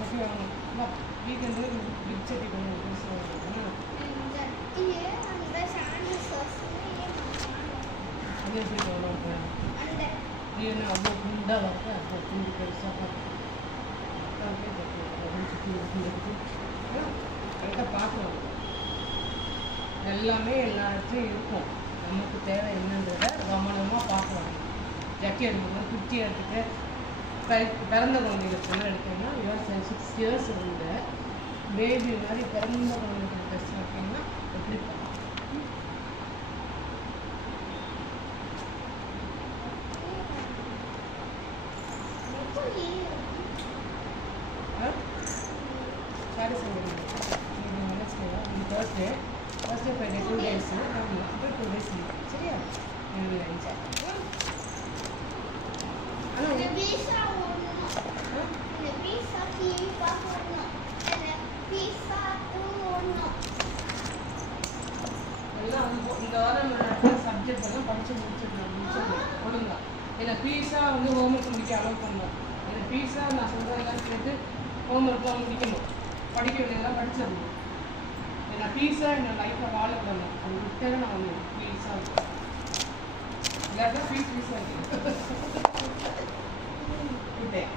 கட்டி வாங்கணும். Weekend big சட்டி கொஞ்சம் பெருசாக வாங்கணும். அது எப்படி வாங்கணும்? இப்போ நீ என்ன அவ்வளோ குண்டாக வரப்ப அப்போ குண்டு பெருசாக கரெக்டாக பார்க்கணும். எல்லாமே எல்லா இடத்துலையும் இருக்கும். நமக்கு தேவை என்னன்றதை கவனமாக பார்க்கலாம். ஜக்கி எடுக்கணும், குட்டி எடுத்துட்டு பிறந்த குழந்தைகள் என்ன எடுத்தீங்கன்னா 6 இயர்ஸ் இருந்த பேபி மாதிரி பிறந்த குழந்தைகள் ட்ரெஸ் எடுத்தீங்கன்னா எப்படி பார்க்கலாம். சாரி சொல்லுங்கள். இது வெனஸ்டேவா? இது Thursday Friday 2 days. ஆமாம், அப்புறம் 2 days லீவ். சரியா? எல்லாம் இந்த வாரம் சப்ஜெக்ட் எல்லாம் படித்து முடிச்சிடணும் ஒழுங்கா. ஏன்னா பீஸா ஹோம்ஒர்க் முடிக்க அலோவ் பண்ணணும். ஏன்னா பீஸா நான் சொல்கிறதெல்லாம் கேட்டு ஹோம்ஒர்க்லாம் முடிக்கணும். படிக்க வேண்டியதெல்லாம் படிச்சிடணும். ஏன்னா பீஸா என்னோட லைஃப்பில் வாழ விடணும். அது விட்டே நான் வந்து பீஸா இல்லாட்டா பீஸா விட்டேன்.